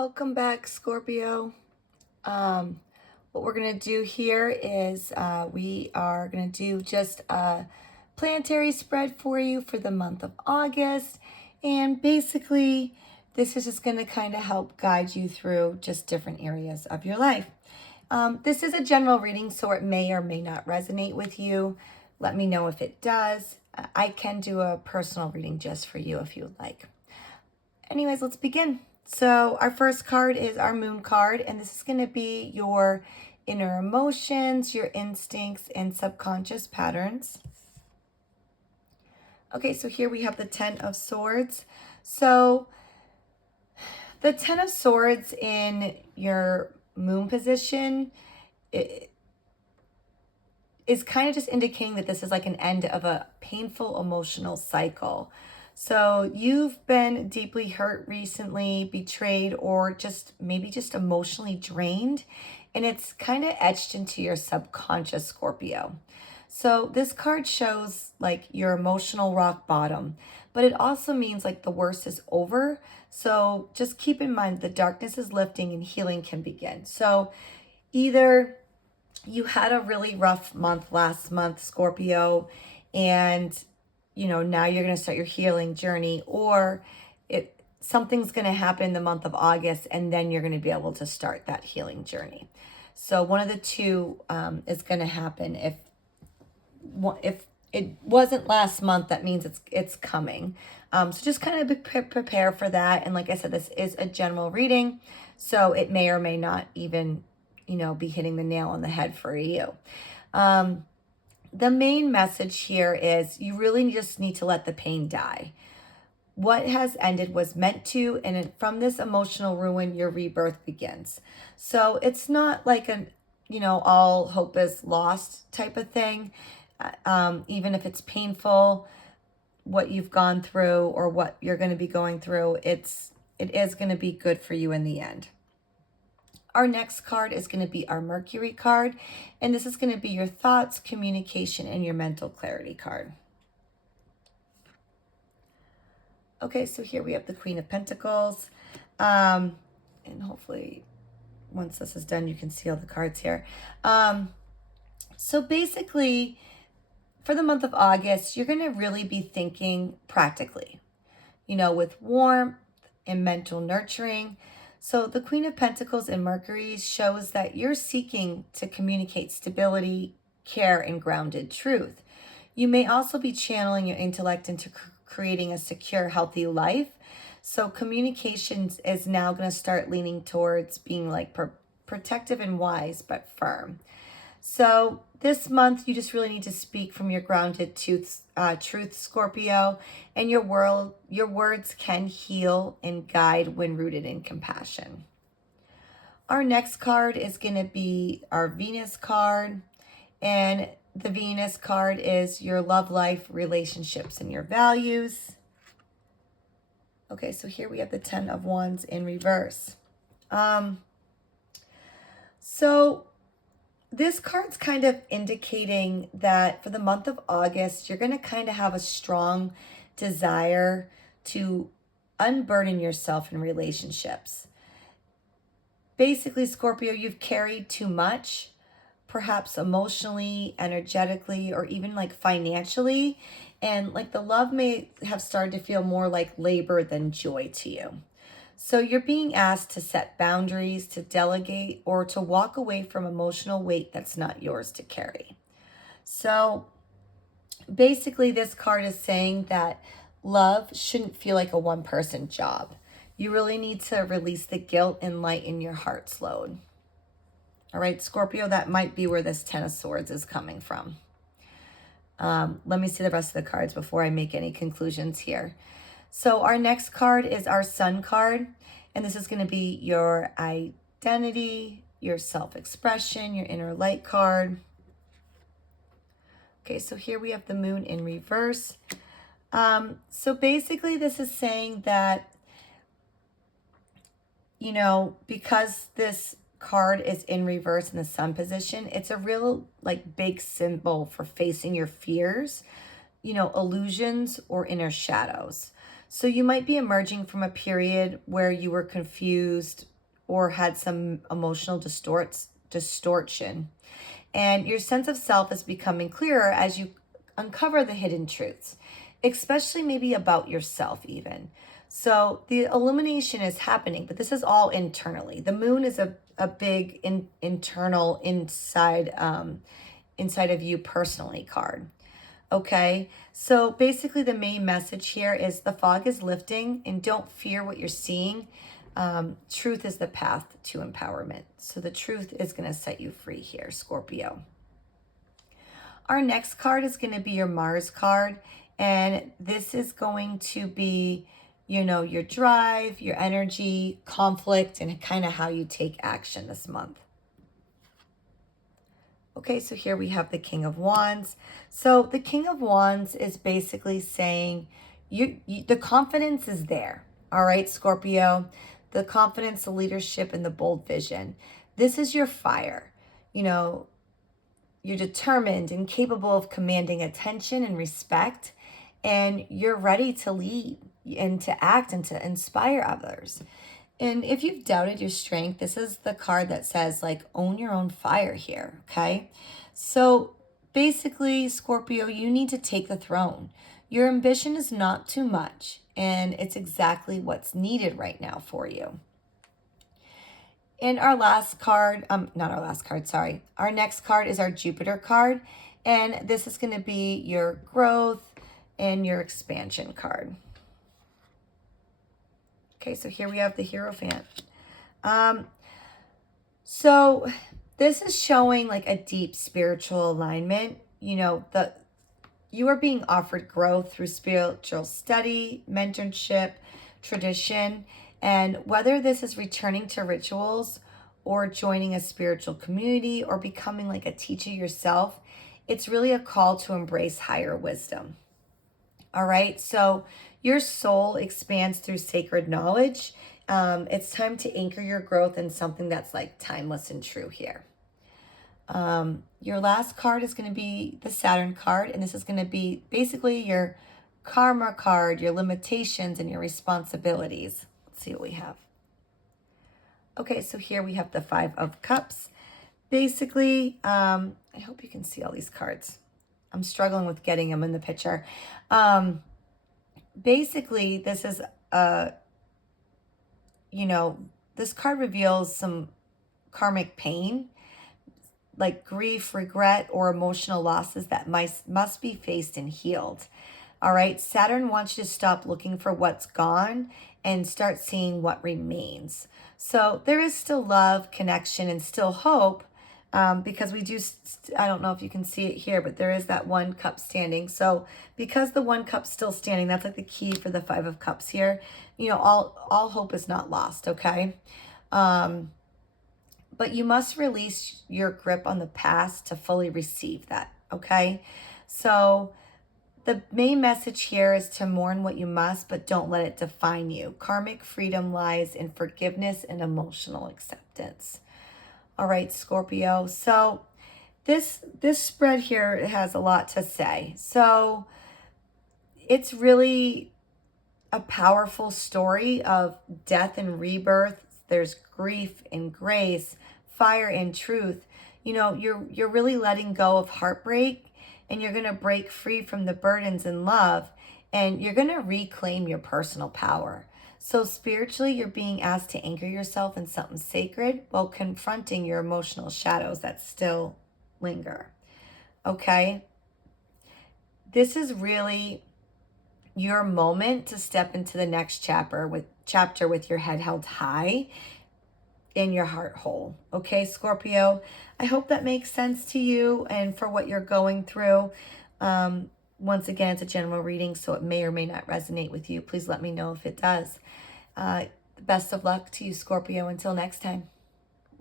Welcome back, Scorpio. Um, what we're going to do here is we are going to do just a planetary spread for you for the month of August. And basically, this is just going to kind of help guide you through just different areas of your life. This is a general reading, so it may or may not resonate with you. Let me know if it does. I can do a personal reading just for you if you would like. Anyways, let's begin. So our first card is our moon card, and this is going to be your inner emotions, your instincts, and subconscious patterns. Okay, so here we have the 10 of Swords. So the 10 of Swords in your moon position is kind of just indicating that this is like an end of a painful emotional cycle. So you've been deeply hurt recently, betrayed, or maybe just emotionally drained, and it's kind of etched into your subconscious, Scorpio. So this card shows like your emotional rock bottom, but it also means like the worst is over. So just keep in mind the darkness is lifting and healing can begin. So either you had a really rough month last month, Scorpio, and now you're going to start your healing journey, or something's going to happen in the month of August, and then you're going to be able to start that healing journey. So one of the two is going to happen. If it wasn't last month, that means it's coming. So just kind of prepare for that. And like I said, this is a general reading, so it may or may not even be hitting the nail on the head for you. The main message here is you really just need to let the pain die. What has ended was meant to, and from this emotional ruin, your rebirth begins. So it's not like all hope is lost type of thing. Even if it's painful, what you've gone through or what you're going to be going through, it is going to be good for you in the end. Our next card is going to be our Mercury card, and this is going to be your thoughts, communication, and your mental clarity card. Okay, so here we have the Queen of Pentacles, and hopefully once this is done, you can see all the cards here. So basically, for the month of August, you're going to really be thinking practically, with warmth and mental nurturing. So the Queen of Pentacles in Mercury shows that you're seeking to communicate stability, care, and grounded truth. You may also be channeling your intellect into creating a secure, healthy life. So communications is now going to start leaning towards being like protective and wise, but firm. So this month, you just really need to speak from your grounded truth, Scorpio, and your words can heal and guide when rooted in compassion. Our next card is going to be our Venus card, and the Venus card is your love life, relationships, and your values. Okay, so here we have the 10 of Wands in reverse. So this card's kind of indicating that for the month of August, you're going to kind of have a strong desire to unburden yourself in relationships. Basically, Scorpio, you've carried too much, perhaps emotionally, energetically, or even like financially. And like the love may have started to feel more like labor than joy to you. So you're being asked to set boundaries, to delegate, or to walk away from emotional weight that's not yours to carry. So basically, this card is saying that love shouldn't feel like a one-person job. You really need to release the guilt and lighten your heart's load. All right, Scorpio, that might be where this 10 of Swords is coming from. Let me see the rest of the cards before I make any conclusions here. So our next card is our Sun card, and this is going to be your identity, your self-expression, your inner light card. Okay, so here we have the Moon in reverse. So basically this is saying that, because this card is in reverse in the Sun position, it's a real like big symbol for facing your fears, illusions or inner shadows. So you might be emerging from a period where you were confused or had some emotional distortion. And your sense of self is becoming clearer as you uncover the hidden truths, especially maybe about yourself even. So the illumination is happening, but this is all internally. The moon is a big internal inside of you personally card. Okay, so basically the main message here is the fog is lifting and don't fear what you're seeing. Truth is the path to empowerment. So the truth is going to set you free here, Scorpio. Our next card is going to be your Mars card. And this is going to be, your drive, your energy, conflict, and kind of how you take action this month. Okay, so here we have the King of Wands. So the King of Wands is basically saying the confidence is there. All right, Scorpio, the confidence, the leadership, and the bold vision. This is your fire. You're determined and capable of commanding attention and respect, and you're ready to lead and to act and to inspire others. And if you've doubted your strength, this is the card that says, like, own your own fire here, okay? So basically, Scorpio, you need to take the throne. Your ambition is not too much, and it's exactly what's needed right now for you. And our last card, not our last card, sorry. Our next card is our Jupiter card, and this is going to be your growth and your expansion card. Okay, so here we have the Hierophant. So this is showing like a deep spiritual alignment. You are being offered growth through spiritual study, mentorship, tradition, and whether this is returning to rituals or joining a spiritual community or becoming like a teacher yourself, it's really a call to embrace higher wisdom. All right, so your soul expands through sacred knowledge. It's time to anchor your growth in something that's like timeless and true here. Your last card is going to be the Saturn card, and this is going to be basically your karma card, your limitations, and your responsibilities. Let's see what we have. Okay, so here we have the Five of Cups. Basically, I hope you can see all these cards. I'm struggling with getting them in the picture. Basically, this is this card reveals some karmic pain, like grief, regret, or emotional losses that must be faced and healed. All right, Saturn wants you to stop looking for what's gone and start seeing what remains. So there is still love, connection, and still hope, because we do, I don't know if you can see it here, but there is that one cup standing. So because the one cup's still standing, that's like the key for the Five of Cups here. All hope is not lost, okay? But you must release your grip on the past to fully receive that, okay? So the main message here is to mourn what you must, but don't let it define you. Karmic freedom lies in forgiveness and emotional acceptance. All right, Scorpio. So this spread here has a lot to say. So it's really a powerful story of death and rebirth. There's grief and grace, fire and truth. You're really letting go of heartbreak, and you're going to break free from the burdens in love, and you're going to reclaim your personal power. So spiritually, you're being asked to anchor yourself in something sacred while confronting your emotional shadows that still linger. Okay? This is really your moment to step into the next chapter with your head held high and your heart whole. Okay, Scorpio? I hope that makes sense to you and for what you're going through. Once again, it's a general reading, so it may or may not resonate with you. Please let me know if it does. Best of luck to you, Scorpio. Until next time.